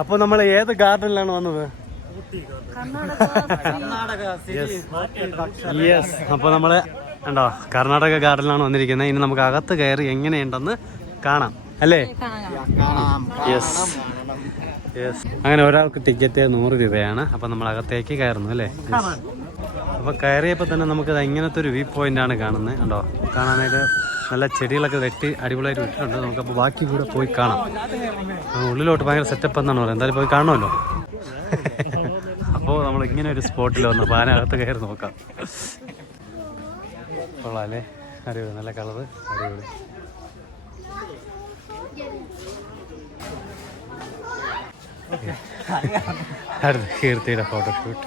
അപ്പൊ നമ്മൾ ഏത് ഗാർഡനിലാണ് വന്നത്? യെസ്, അപ്പൊ നമ്മള് കണ്ടോ കർണാടക ഗാർഡനിലാണ് വന്നിരിക്കുന്നത്. ഇനി നമുക്ക് അകത്ത് കയറി എങ്ങനെയുണ്ടെന്ന് കാണാം അല്ലേ? Yes yes. അങ്ങനെ ഒരാൾക്ക് ടിക്കറ്റ് 100 രൂപയാണ്. അപ്പൊ നമ്മൾ അകത്തേക്ക് കയറുന്നു അല്ലേ? അപ്പൊ കയറിയപ്പോ തന്നെ നമുക്കത് ഇങ്ങനത്തെ ഒരു വ്യൂ പോയിന്റ് ആണ് കാണുന്നത്. കണ്ടോ, കാണാനായിട്ട് നല്ല ചെടികളൊക്കെ വെട്ടി അടിപൊളിയായിട്ട് വിട്ടിട്ടുണ്ട്. നമുക്കപ്പോൾ ബാക്കി കൂടെ പോയി കാണാം. ഉള്ളിലോട്ട് ഭയങ്കര സെറ്റപ്പ് എന്നാണ് പറയുന്നത്. എന്തായാലും പോയി കാണണമല്ലോ. അപ്പോൾ നമ്മൾ ഇങ്ങനെ ഒരു സ്പോട്ടിൽ വന്നു. അപ്പോൾ അതിനകത്ത് കയറി നോക്കാം. കൊള്ളാം അല്ലേ? അടിപൊളി, നല്ല കളറ്, അടിപൊളി. അടുത്ത കീർത്തിയുടെ ഫോട്ടോഷൂട്ട്.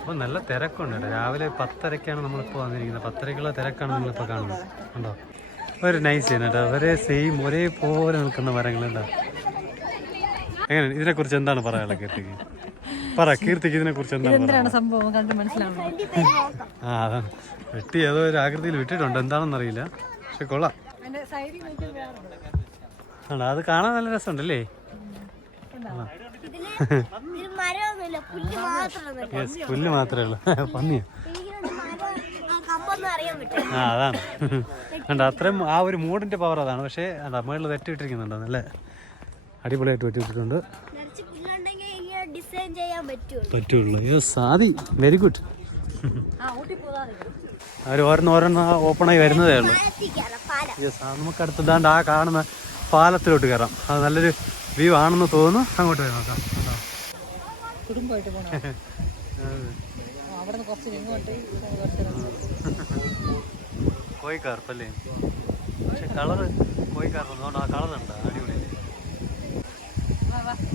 അപ്പോൾ നല്ല തിരക്കുണ്ട്. രാവിലെ 10:30ക്കാണ് നമ്മളിപ്പോൾ വന്നിരിക്കുന്നത്. 10:30ക്കുള്ള തിരക്കാണ് നമ്മളിപ്പോൾ കാണുന്നത്. കണ്ടോ, ഒരു നൈസ് ആണ് കേട്ടോ. ഒരേപോലെ നിൽക്കുന്ന മരങ്ങളുണ്ടോ? എങ്ങനെ, ഇതിനെക്കുറിച്ച് എന്താണ് പറയാനുള്ളത് കീർത്തിക്ക്? പറ കീർത്തിക്ക്, ഇതിനെക്കുറിച്ച് എന്താണ് സംഭവം? കണ്ട് മനസ്സിലാവുന്നത്. ആ, അതാണ് വെട്ടി ഏതോ ഒരു ആകൃതിയിൽ വിട്ടിട്ടുണ്ട്, എന്താണെന്നറിയില്ല. പക്ഷെ കൊള്ളാം. ആണോ, അത് കാണാൻ നല്ല രസമുണ്ടല്ലേ? പുല്ല് മാത്രമേ ഉള്ളൂ, പന്നിയോ? ആ, അതാണ് കണ്ടോ, അത്രയും ആ ഒരു മൂഡിന്റെ പവർ അതാണ്. പക്ഷേ മുകളിൽ വെട്ടിയിട്ടിരിക്കുന്നുണ്ടോ, നല്ല അടിപൊളിയായിട്ട് വെട്ടിയിട്ടിട്ടുണ്ട്. പറ്റുള്ളൂ. യെസ്, ആദി വെരി ഗുഡ്. അവർ ഓരോന്ന് ഓപ്പണായി വരുന്നതേ ഉള്ളൂ. യെസ്, നമുക്ക് അടുത്തതാണ്ട് ആ കാണുന്ന പാലത്തിലോട്ട് കയറാം. അത് നല്ലൊരു വ്യൂ ആണെന്ന് തോന്നുന്നു. അങ്ങോട്ട് പോയി നോക്കാം. കോഴിക്കാർപ്പല്ലേ? പക്ഷെ കളറ് കോഴിക്കാർപ്പുണ്ട്. ആ കളറുണ്ട്, അടിപൊളിയല്ലേ?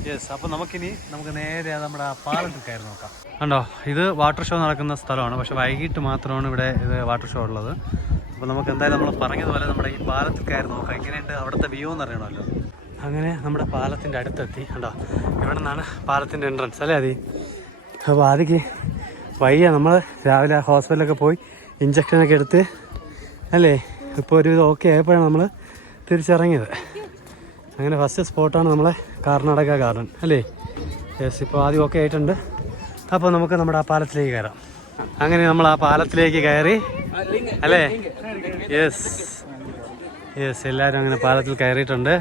യെസ്. അപ്പോൾ നമുക്ക് നേരെ നമ്മുടെ ആ പാലത്തിൽ കയറി നോക്കാം. കണ്ടോ, ഇത് വാട്ടർ ഷോ നടക്കുന്ന സ്ഥലമാണ്. പക്ഷെ വൈകിട്ട് മാത്രമാണ് ഇവിടെ ഇത് വാട്ടർ ഷോ ഉള്ളത്. അപ്പോൾ നമുക്ക് എന്തായാലും നമ്മൾ പറഞ്ഞതുപോലെ നമ്മുടെ ഈ പാലത്തിൽ കയറി നോക്കാം. എങ്ങനെയുണ്ട് അവിടുത്തെ വ്യൂ എന്ന് അറിയണമല്ലോ. അങ്ങനെ നമ്മുടെ പാലത്തിൻ്റെ അടുത്തെത്തി. കണ്ടോ, ഇവിടെ നിന്നാണ് പാലത്തിൻ്റെ എൻട്രൻസ് അല്ലേ അതി? അപ്പോൾ ആദ്യക്ക് വയ്യ. നമ്മൾ രാവിലെ ഹോസ്പിറ്റലൊക്കെ പോയി ഇഞ്ചക്ഷനൊക്കെ എടുത്ത് അല്ലേ, ഇപ്പോൾ ഒരു ഓക്കെ ആയപ്പോഴാണ് നമ്മൾ തിരിച്ചിറങ്ങിയത്. അങ്ങനെ ഫസ്റ്റ് സ്പോട്ടാണ് നമ്മളെ കർണാടക ഗാർഡൻ അല്ലേ? യെസ്, ഇപ്പോൾ ആദ്യം ഓക്കെ ആയിട്ടുണ്ട്. അപ്പോൾ നമുക്ക് നമ്മുടെ ആ പാലത്തിലേക്ക് കയറാം. അങ്ങനെ നമ്മൾ ആ പാലത്തിലേക്ക് കയറി അല്ലേ? യെസ് യെസ്, എല്ലാവരും അങ്ങനെ പാലത്തിൽ കയറിയിട്ടുണ്ട്.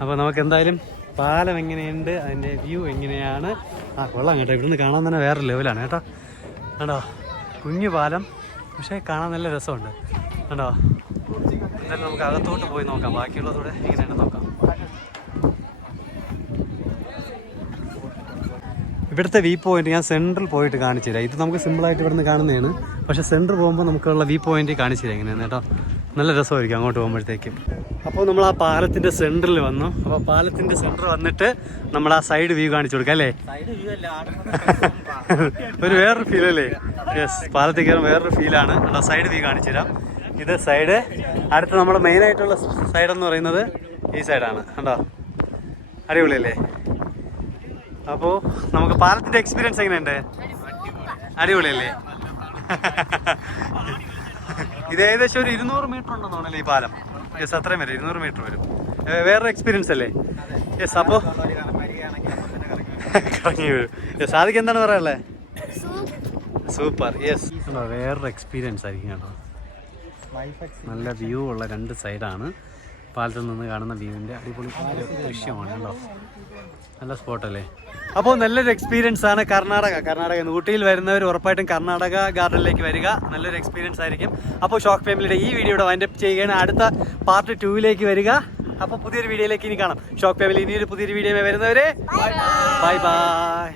അപ്പോൾ നമുക്ക് എന്തായാലും പാലം എങ്ങനെയുണ്ട്, അതിൻ്റെ വ്യൂ എങ്ങനെയാണ്. ആ, കൊള്ളാം കേട്ടോ. ഇവിടുന്ന് കാണാൻ തന്നെ വേറെ ലെവലാണ് കേട്ടോ. കണ്ടോ, കുഞ്ഞു പാലം, പക്ഷേ കാണാൻ നല്ല രസമുണ്ട്. കണ്ടോ, എന്തായാലും നമുക്ക് അകത്തോട്ട് പോയി നോക്കാം. ബാക്കിയുള്ളതൂടെ എങ്ങനെയാണ് നോക്കാം. ഇവിടുത്തെ വ്യൂ പോയിന്റ് ഞാൻ സെൻട്രൽ പോയിട്ട് കാണിച്ചു തരാം. ഇത് നമുക്ക് സിമ്പിളായിട്ട് ഇവിടുന്ന് കാണുന്നതാണ്. പക്ഷേ സെൻറ്റർ പോകുമ്പോൾ നമുക്കുള്ള വ്യൂ പോയിന്റ് കാണിച്ചു തരാം എങ്ങനെയാണ് കേട്ടോ. നല്ല രസമായിരിക്കും അങ്ങോട്ട് പോകുമ്പോഴത്തേക്കും. അപ്പോൾ നമ്മൾ ആ പാലത്തിൻ്റെ സെൻറ്ററിൽ വന്നു. അപ്പോൾ പാലത്തിൻ്റെ സെൻറ്റർ വന്നിട്ട് നമ്മൾ ആ സൈഡ് വ്യൂ കാണിച്ചു കൊടുക്കാം അല്ലേ? ഒരു വേറൊരു ഫീൽ അല്ലേ? യെസ്, പാലത്തിൽ കയറും വേറൊരു ഫീലാണ്. ആ സൈഡ് വ്യൂ കാണിച്ചു തരാം. ഇത് സൈഡ്. അടുത്ത് നമ്മുടെ മെയിനായിട്ടുള്ള സൈഡെന്ന് പറയുന്നത് ഈ സൈഡാണ്. കണ്ടോ, അടിപൊളിയല്ലേ? അപ്പോൾ നമുക്ക് പാലത്തിൻ്റെ എക്സ്പീരിയൻസ് എങ്ങനെയുണ്ട്? അടിപൊളിയല്ലേ? ഇത് ഏകദേശം ഒരു 200 മീറ്റർ ഉണ്ടെന്ന് തോന്നുന്നല്ലേ ഈ പാലം? യെസ്, അത്രയും വരും, 200 മീറ്റർ വരും. വേറൊരു എക്സ്പീരിയൻസ് അല്ലേ? യെസ്. അപ്പോൾ കറങ്ങി വരും. യെസ്, ആദ്യം എന്താണ് പറയാനുള്ളത്? സൂപ്പർ. യെസ്, വേറൊരു എക്സ്പീരിയൻസ് ആയിരിക്കും കേട്ടോ. നല്ല വ്യൂ ഉള്ള 2 സൈഡാണ്. പാലത്തിൽ നിന്ന് കാണുന്ന വ്യൂവിൻ്റെ അടിപൊളി ദൃശ്യമാണ് കേട്ടോ. നല്ല സ്പോട്ടല്ലേ? അപ്പോൾ നല്ലൊരു എക്സ്പീരിയൻസ് ആണ് കർണാടക. ഊട്ടിയിൽ വരുന്നവർ ഉറപ്പായിട്ടും കർണാടക ഗാർഡനിലേക്ക് വരിക. നല്ലൊരു എക്സ്പീരിയൻസ് ആയിരിക്കും. അപ്പോൾ ഷോക്ക് ഫാമിലിയുടെ ഈ വീഡിയോയുടെ വൈൻഡപ്പ് ചെയ്യുകയാണ്. അടുത്ത പാർട്ട് 2ലേക്ക് വരിക. അപ്പോൾ പുതിയൊരു വീഡിയോയിലേക്ക് ഇനി കാണാം. ഷോക്ക് ഫാമിലി ഇനിയൊരു പുതിയൊരു വീഡിയോ വരുന്നവരെ ബൈ ബൈ.